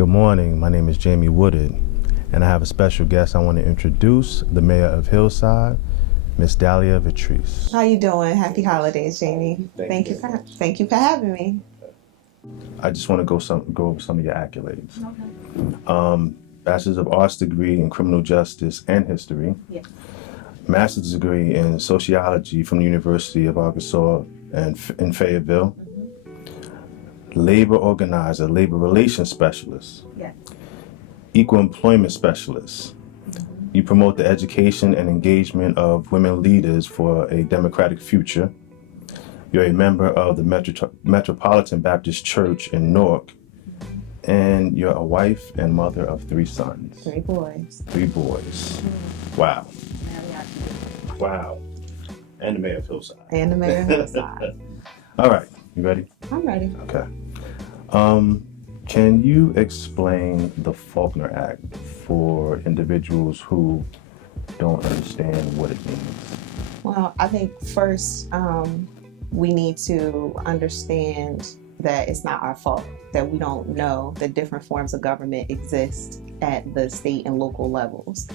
Good morning. My name is Jamie Woodard, and I have a special guest. I want to introduce the mayor of Hillside, Miss Dahlia Vertreese. How you doing? Happy holidays, Jamie. Thank you for having me. I just want to go over some of your accolades. Bachelor's of Arts degree in Criminal Justice and History. Yes. Master's degree in Sociology from the University of Arkansas in Fayetteville. Labor organizer, labor relations specialist. Yes. Equal employment specialist. You promote the education and engagement of women leaders for a democratic future. You're a member of the Metropolitan Baptist Church in Newark. And you're a wife and mother of 3 sons. 3 boys. 3 boys. Wow. Wow. And the mayor of Hillside. And the mayor of Hillside. All right. You ready? I'm ready. Okay. Can you explain the Faulkner Act for individuals who don't understand what it means? Well, I think first we need to understand that it's not our fault that we don't know that different forms of government exist at the state and local levels.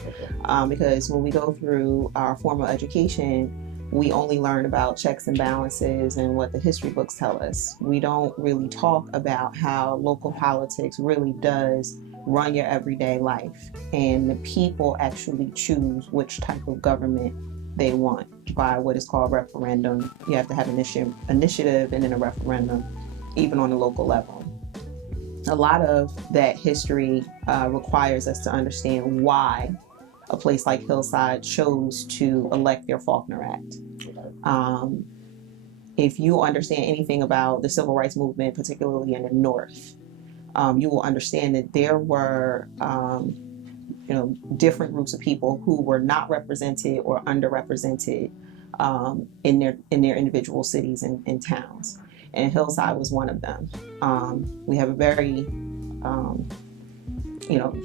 Because when we go through our formal education, we only learn about checks and balances and what the history books tell us. We don't really talk about how local politics really does run your everyday life, and the people actually choose which type of government they want by what is called referendum. You have to have initiative and then a referendum, even on the local level. A lot of that history requires us to understand why a place like Hillside chose to elect their Faulkner Act. If you understand anything about the civil rights movement, particularly in the North, you will understand that there were different groups of people who were not represented or underrepresented in their individual cities and towns. And Hillside was one of them. We have a very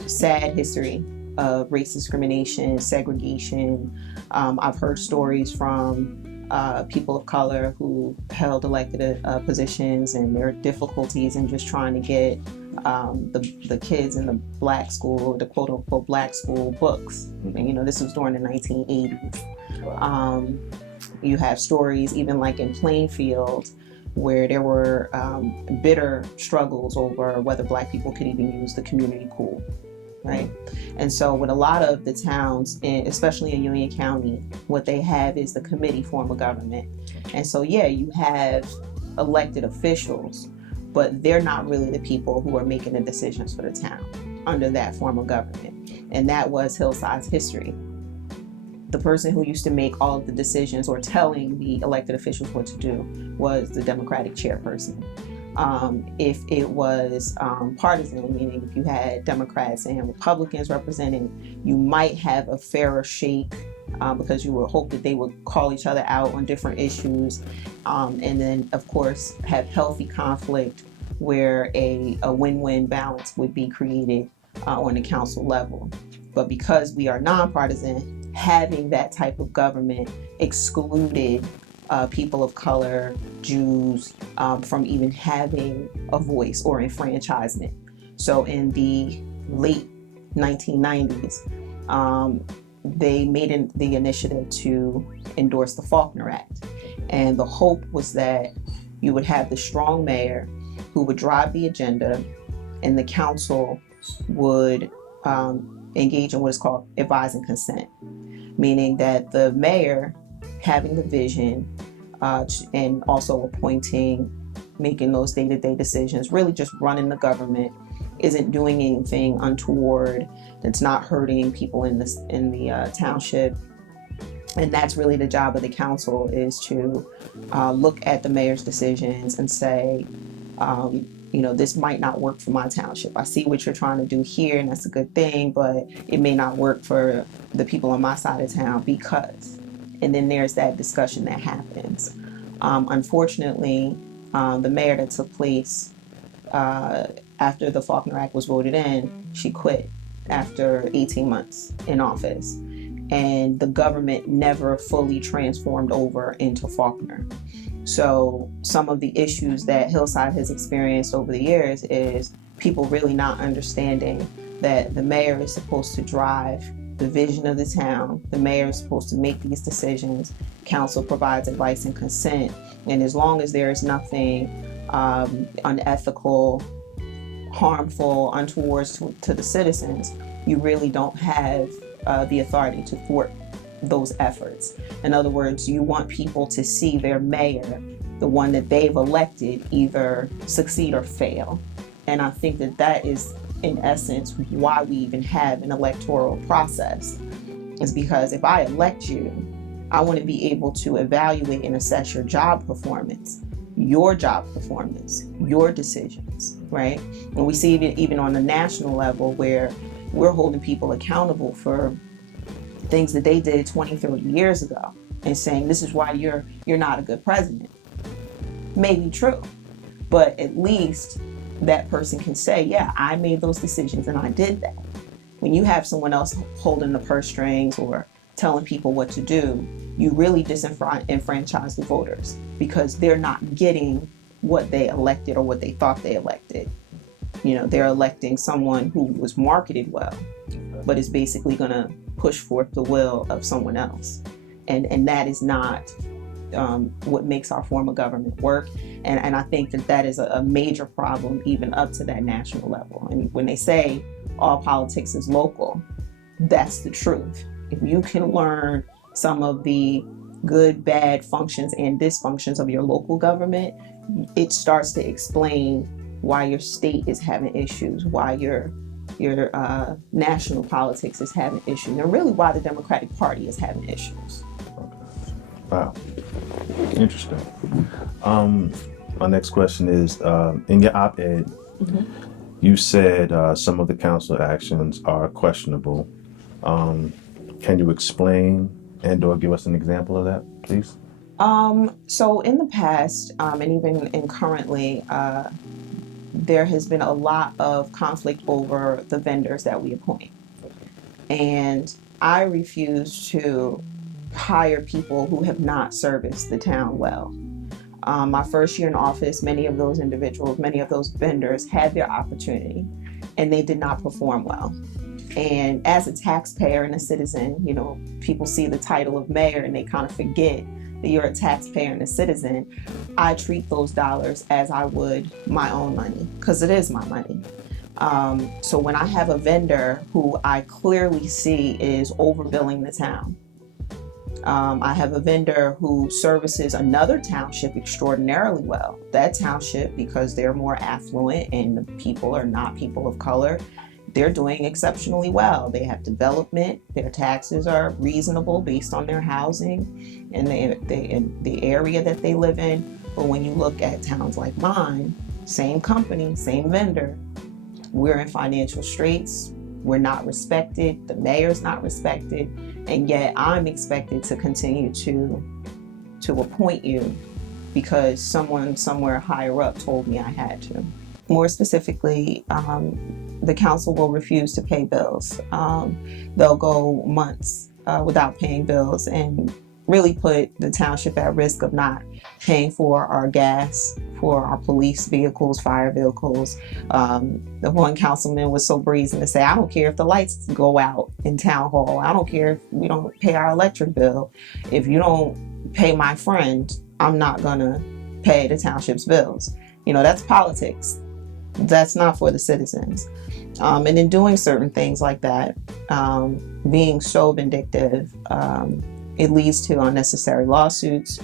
sad history of race discrimination, segregation. I've heard stories from people of color who held elected positions and their difficulties in just trying to get the kids in the black school, the quote unquote black school books. And this was during the 1980s. You have stories even like in Plainfield where there were bitter struggles over whether black people could even use the community pool. Right. And so with a lot of the towns, especially in Union County, what they have is the committee form of government. And so, you have elected officials, but they're not really the people who are making the decisions for the town under that form of government. And that was Hillside's history. The person who used to make all of the decisions or telling the elected officials what to do was the Democratic chairperson. If it was partisan, meaning if you had Democrats and Republicans represented, you might have a fairer shake because you would hope that they would call each other out on different issues, and then of course have healthy conflict where a win-win balance would be created on the council level. But because we are nonpartisan, having that type of government excluded people of color, Jews, from even having a voice or enfranchisement. So in the late 1990s, they made the initiative to endorse the Faulkner Act. And the hope was that you would have the strong mayor who would drive the agenda, and the council would engage in what is called advise and consent, meaning that the mayor having the vision and also appointing, making those day-to-day decisions, really just running the government, isn't doing anything untoward, that's not hurting people in the township. And that's really the job of the council, is to look at the mayor's decisions and say, this might not work for my township. I see what you're trying to do here, and that's a good thing, but it may not work for the people on my side of town because. And then there's that discussion that happens. Unfortunately, the mayor that took place after the Faulkner Act was voted in, she quit after 18 months in office. And the government never fully transformed over into Faulkner. So some of the issues that Hillside has experienced over the years is people really not understanding that the mayor is supposed to drive the vision of the town. The mayor is supposed to make these decisions. Council provides advice and consent. And as long as there is nothing unethical, harmful, untoward to the citizens, you really don't have the authority to thwart those efforts. In other words, you want people to see their mayor, the one that they've elected, either succeed or fail. And I think that that is, in essence, why we even have an electoral process, is because if I elect you, I want to be able to evaluate and assess your job performance, your decisions, right? And we see it even on the national level, where we're holding people accountable for things that they did 20, 30 years ago and saying, this is why you're not a good president. Maybe true, but at least that person can say, yeah, I made those decisions and I did that. When you have someone else holding the purse strings or telling people what to do, you really disenfranchise the voters, because they're not getting what they elected or what they thought they elected. You know, they're electing someone who was marketed well, but is basically going to push forth the will of someone else. And that is not what makes our form of government work. And I think that that is a major problem, even up to that national level. And when they say all politics is local, that's the truth. If you can learn some of the good, bad functions and dysfunctions of your local government, it starts to explain why your state is having issues, why your national politics is having issues, and really why the Democratic Party is having issues. Wow. Interesting. My next question is, in your op-ed, you said some of the council actions are questionable. Can you explain and/or give us an example of that, please? So in the past, and even currently, there has been a lot of conflict over the vendors that we appoint. And I refuse to hire people who have not serviced the town well. My first year in office, many of those individuals, many of those vendors had their opportunity and they did not perform well. And as a taxpayer and a citizen, you know, people see the title of mayor and they kind of forget that you're a taxpayer and a citizen. I treat those dollars as I would my own money, because it is my money. So when I have a vendor who I clearly see is overbilling the town, I have a vendor who services another township extraordinarily well. That township, because they're more affluent and the people are not people of color, they're doing exceptionally well. They have development. Their taxes are reasonable based on their housing and the area that they live in. But when you look at towns like mine, same company, same vendor, we're in financial straits. We're not respected. The mayor's not respected. And yet I'm expected to continue to appoint you because someone somewhere higher up told me I had to. More specifically, the council will refuse to pay bills. They'll go months without paying bills and really put the township at risk of not paying for our gas, for our police vehicles, fire vehicles. The one councilman was so brazen to say, I don't care if the lights go out in town hall. I don't care if we don't pay our electric bill. If you don't pay my friend, I'm not gonna pay the township's bills. You know, that's politics. That's not for the citizens. And in doing certain things like that, being so vindictive, it leads to unnecessary lawsuits.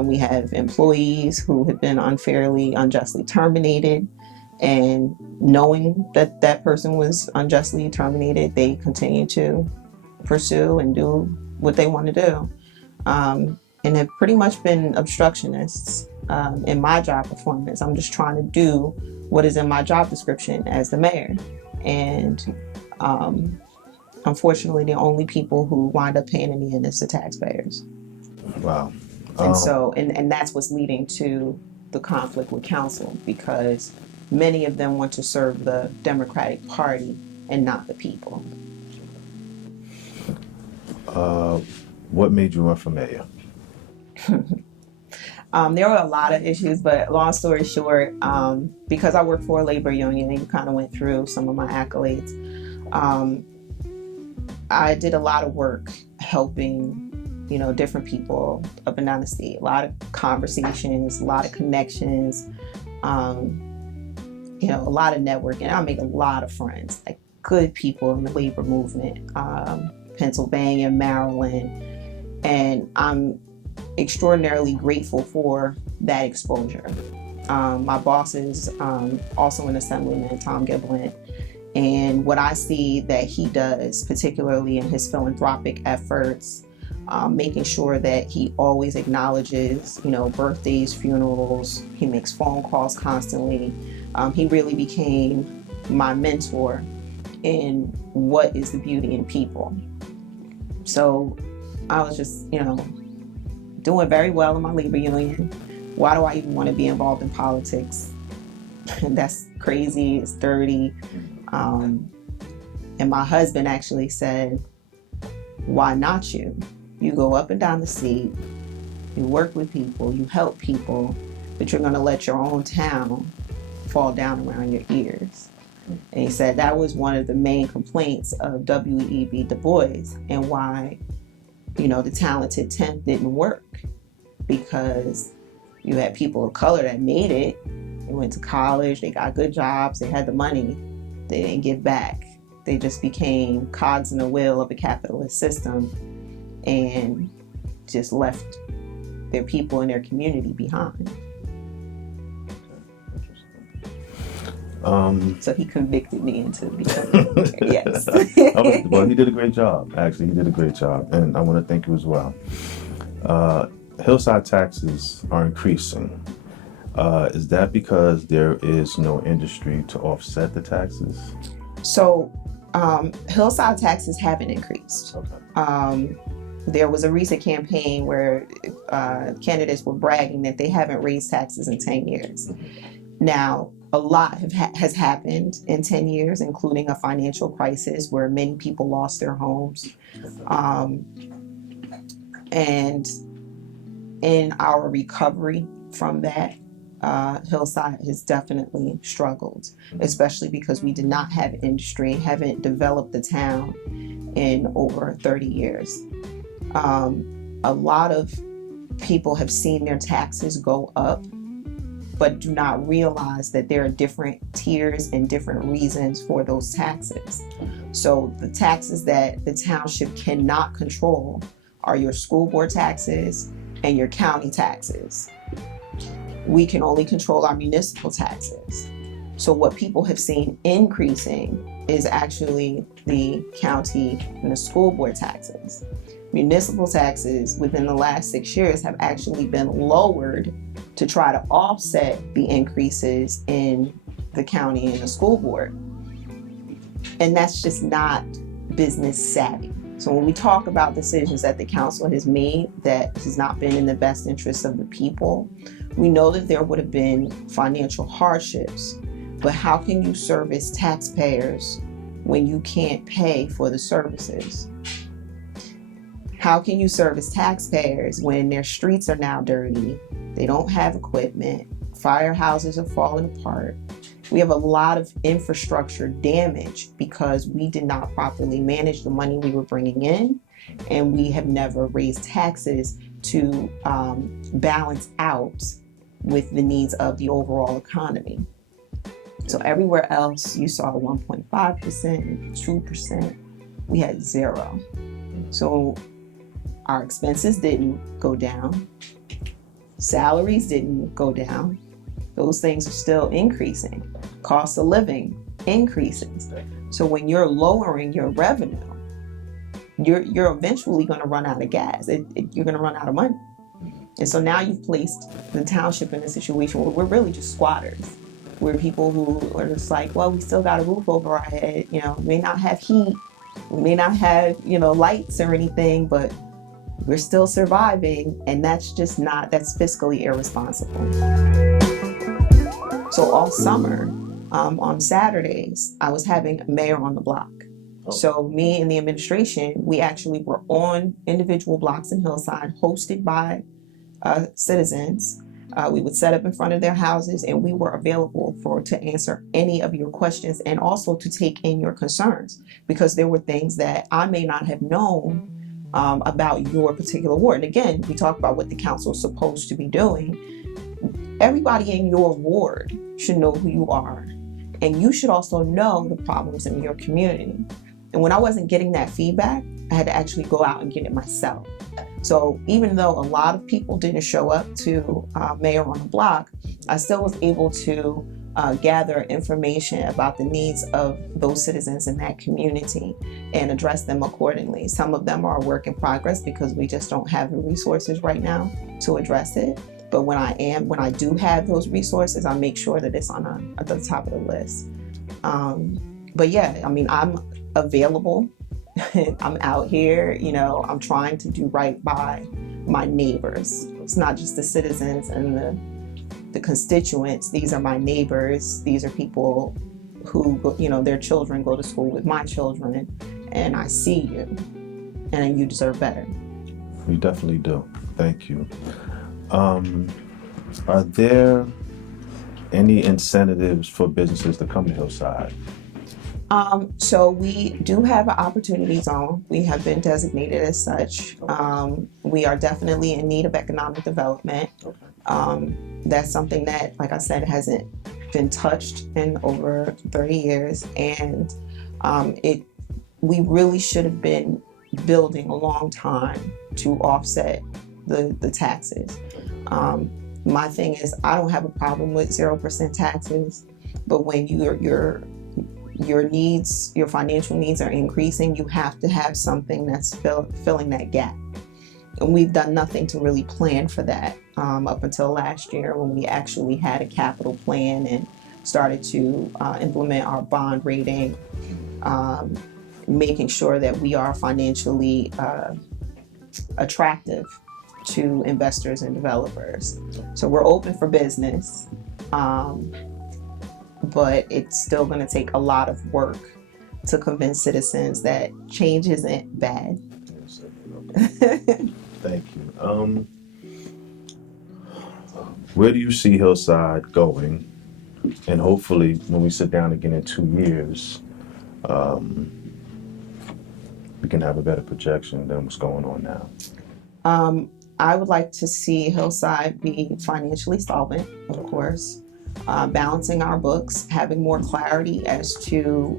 We have employees who have been unjustly terminated, and knowing that that person was unjustly terminated, they continue to pursue and do what they want to do, and have pretty much been obstructionists in my job performance. I'm just trying to do what is in my job description as the mayor, and unfortunately, the only people who wind up paying in the end is the taxpayers. Wow. And so, and that's what's leading to the conflict with council, because many of them want to serve the Democratic Party and not the people. What made you run for mayor? There were a lot of issues, but long story short, because I work for a labor union, and you kind of went through some of my accolades, um, I did a lot of work helping, different people up and down the state. A lot of conversations, a lot of connections, a lot of networking. I made a lot of friends, like good people in the labor movement, Pennsylvania, Maryland, and I'm extraordinarily grateful for that exposure. My boss is also an assemblyman, Tom Giblin, and what I see that he does, particularly in his philanthropic efforts, making sure that he always acknowledges, birthdays, funerals. He makes phone calls constantly. He really became my mentor in what is the beauty in people. So I was just, doing very well in my labor union. Why do I even want to be involved in politics? That's crazy. It's dirty. And my husband actually said, why not you? You go up and down the state, you work with people, you help people, but you're going to let your own town fall down around your ears. And he said that was one of the main complaints of W.E.B. Du Bois, and why, the talented 10th didn't work, because you had people of color that made it. They went to college, they got good jobs, they had the money, they didn't give back. They just became cogs in the wheel of a capitalist system and just left their people and their community behind. So he convicted me into becoming yes. Well, he did a great job. Actually, he did a great job, and I want to thank you as well. Hillside taxes are increasing. Is that because there is no industry to offset the taxes? So, Hillside taxes haven't increased. Okay. There was a recent campaign where candidates were bragging that they haven't raised taxes in 10 years. Now, a lot has happened in 10 years, including a financial crisis where many people lost their homes. And in our recovery from that, Hillside has definitely struggled, especially because we did not have industry, haven't developed the town in over 30 years. A lot of people have seen their taxes go up, but do not realize that there are different tiers and different reasons for those taxes. So the taxes that the township cannot control are your school board taxes and your county taxes. We can only control our municipal taxes. So what people have seen increasing is actually the county and the school board taxes. Municipal taxes within the last 6 years have actually been lowered to try to offset the increases in the county and the school board. And that's just not business savvy. So when we talk about decisions that the council has made that has not been in the best interest of the people, we know that there would have been financial hardships, but how can you service taxpayers when you can't pay for the services? How can you service taxpayers when their streets are now dirty? They don't have equipment. Firehouses are falling apart. We have a lot of infrastructure damage because we did not properly manage the money we were bringing in, and we have never raised taxes to balance out with the needs of the overall economy. So everywhere else you saw 1.5%, 2%, we had zero. So our expenses didn't go down. Salaries didn't go down. Those things are still increasing. Cost of living increases. So when you're lowering your revenue, you're eventually going to run out of gas. You're going to run out of money. And so now you've placed the township in a situation where we're really just squatters. We're people who are just like, well, we still got a roof over our head. We may not have heat. We may not have, lights or anything, but we're still surviving. And that's fiscally irresponsible. So all summer, on Saturdays, I was having a mayor on the block. So me and the administration, we actually were on individual blocks in Hillside, hosted by citizens. We would set up in front of their houses, and we were available to answer any of your questions and also to take in your concerns, because there were things that I may not have known about your particular ward. And again, we talk about what the council is supposed to be doing. Everybody in your ward should know who you are, and you should also know the problems in your community. And when I wasn't getting that feedback, I had to actually go out and get it myself. So even though a lot of people didn't show up to Mayor on the Block, I still was able to gather information about the needs of those citizens in that community and address them accordingly. Some of them are a work in progress because we just don't have the resources right now to address it. But when I do have those resources, I make sure that it's at the top of the list. But yeah, I mean, I'm available. I'm out here, I'm trying to do right by my neighbors. It's not just the citizens and the constituents. These are my neighbors. These are people who, their children go to school with my children, and I see you, and you deserve better. We definitely do. Thank you. Are there any incentives for businesses to come to Hillside? So we do have an opportunity zone. We have been designated as such. We are definitely in need of economic development. That's something that, like I said, hasn't been touched in over 30 years. And we really should have been building a long time to offset the taxes. My thing is, I don't have a problem with 0% taxes, but when your financial needs are increasing, you have to have something that's filling that gap. And we've done nothing to really plan for that up until last year, when we actually had a capital plan and started to implement our bond rating, making sure that we are financially attractive to investors and developers. So we're open for business. But it's still going to take a lot of work to convince citizens that change isn't bad. Thank you. Where do you see Hillside going? And hopefully, when we sit down again in 2 years, we can have a better projection than what's going on now. I would like to see Hillside be financially solvent, of course. Balancing our books, having more clarity as to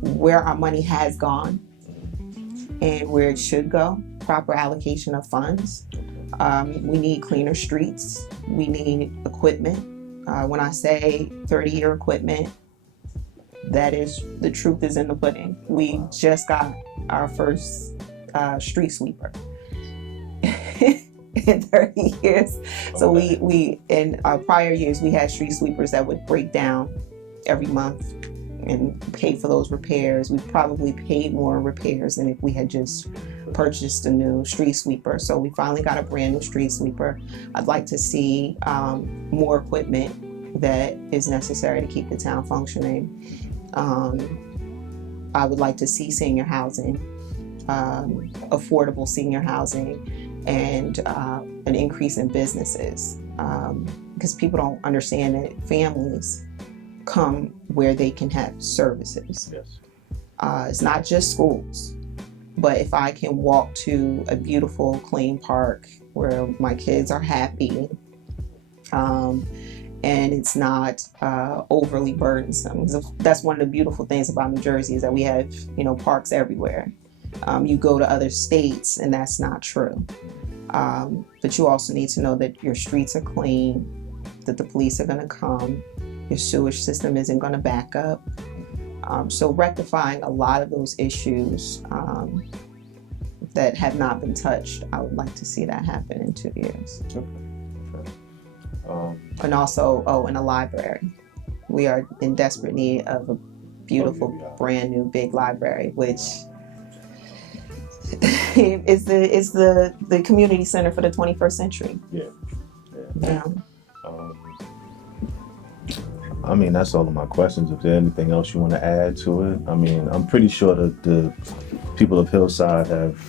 where our money has gone and where it should go, proper allocation of funds. We need cleaner streets. We need equipment. When I say 30-year equipment, that is, the truth is in the pudding. We just got our first street sweeper. In 30 years. So we in prior years, we had street sweepers that would break down every month and pay for those repairs. We probably paid more repairs than if we had just purchased a new street sweeper. So we finally got a brand new street sweeper. I'd like to see more equipment that is necessary to keep the town functioning. I would like to see senior housing, affordable senior housing, and an increase in businesses, because people don't understand that families come where they can have services. Yes. It's not just schools, but if I can walk to a beautiful, clean park where my kids are happy, and it's not overly burdensome. That's one of the beautiful things about New Jersey, is that we have, parks everywhere. You go to other states and that's not true. But you also need to know that your streets are clean, that the police are going to come, your sewage system isn't going to back up. So rectifying a lot of those issues that have not been touched, I would like to see that happen in 2 years. Okay. And also, in a library. We are in desperate need of a beautiful, brand new big library, which is the community center for the 21st century. Yeah. I mean, that's all of my questions. If there's anything else you want to add to it, I mean, I'm pretty sure that the people of Hillside have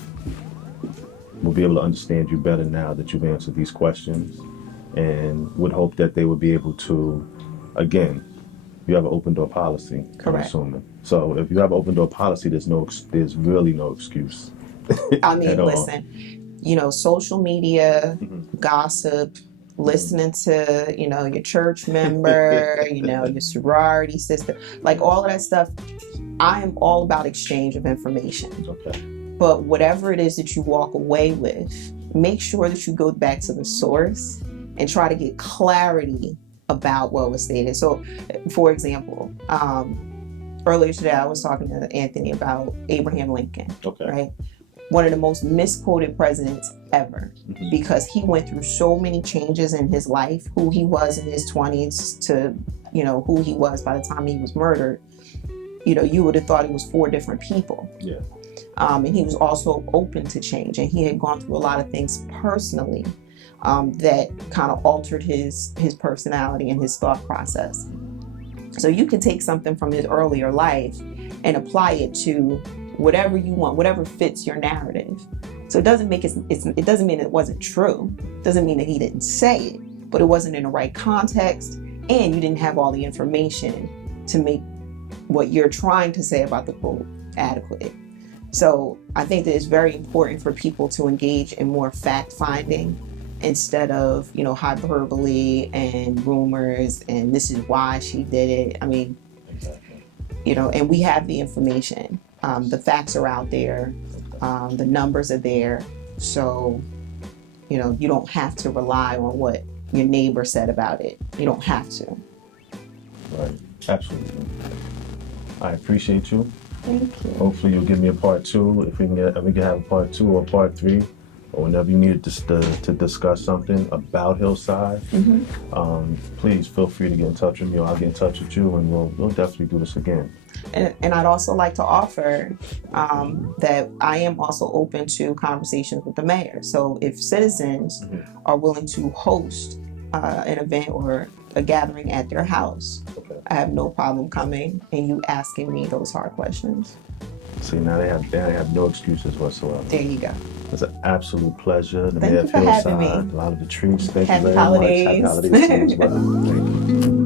will be able to understand you better now that you've answered these questions, and would hope that they would be able to, again, you have an open door policy. Correct. I'm assuming. So if you have an open door policy, there's really no excuse. I mean, at all. listen, you know, social media, gossip, listening to, you know, your church member, you know, your sorority sister, like all of that stuff. I am all about exchange of information. Okay. But whatever it is that you walk away with, make sure that you go back to the source and try to get clarity about what was stated. So, for example, earlier today I was talking to Anthony about Abraham Lincoln, Okay. right? One of the most misquoted presidents ever, because he went through so many changes in his life, who he was in his 20s to, you know, who he was by the time he was murdered. You know, you would have thought he was 4 different people. Yeah. And he was also open to change, and he had gone through a lot of things personally that kind of altered his personality and his thought process. So you can take something from his earlier life and apply it to whatever you want, whatever fits your narrative. So it doesn't make it doesn't mean it wasn't true. It doesn't mean that he didn't say it, but it wasn't in the right context, and you didn't have all the information to make what you're trying to say about the quote adequate. So I think that it's very important for people to engage in more fact finding instead of, you know, hyperbole and rumors and this is why she did it. I mean, you know, and we have the information. The facts are out there. The numbers are there. So, you know, you don't have to rely on what your neighbor said about it. You don't have to. Right. Absolutely. I appreciate you. Thank you. Hopefully you'll give me a part 2 if we can have a part 2 or part 3, or whenever you need to discuss something about Hillside. Please feel free to get in touch with me, or I'll get in touch with you, and we'll definitely do this again. And I'd also like to offer that I am also open to conversations with the mayor. So if citizens are willing to host an event or a gathering at their house, I have no problem coming and you asking me those hard questions. See, now they have no excuses whatsoever. There you go. It's an absolute pleasure. The Thank mayor you of for having Hillside, me. a lot of Vertreese. Thank Happy you very holidays. much. Happy holidays to you as well. Thank you.